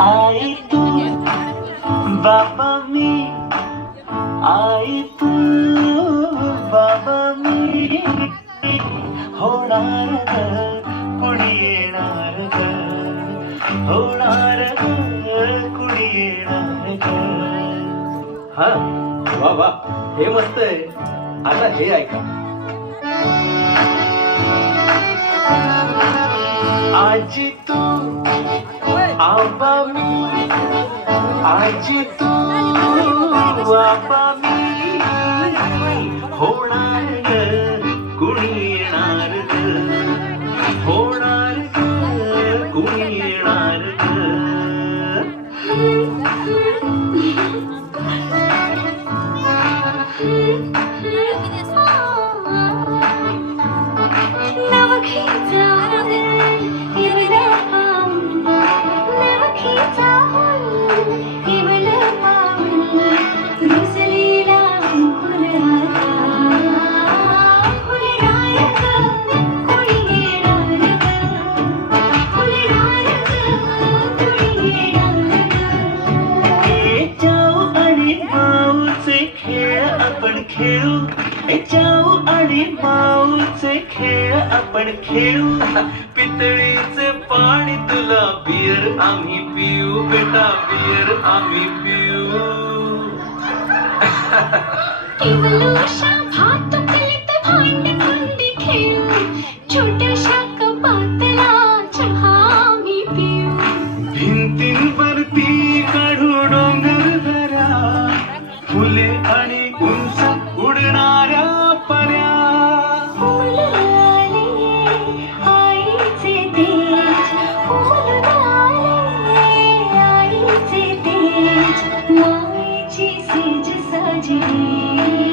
आई तू बाबा मी, आई तू बाबा मी, होणार ग कुणी येणार ग, होणार ग कुणी येणार ग. हा वा वा, हे मस्त आहे. आता हे ऐका. आजी तू आबा मी, आजी तू आबा मी, होणार ग कुणी येणार ग, होणार ग कुणी येणार ग. खेळू जाऊ आणि माऊचे खेळ आपण खेळू, पितळीचे पाणी तुला बियर आम्ही पिऊ, बेटा बियर आम्ही पिऊ. भिंतींवरती काढू डोंगर दऱ्या, फुले आणि उंच उडणाऱ्या पर्या. मायेची सेज साजली.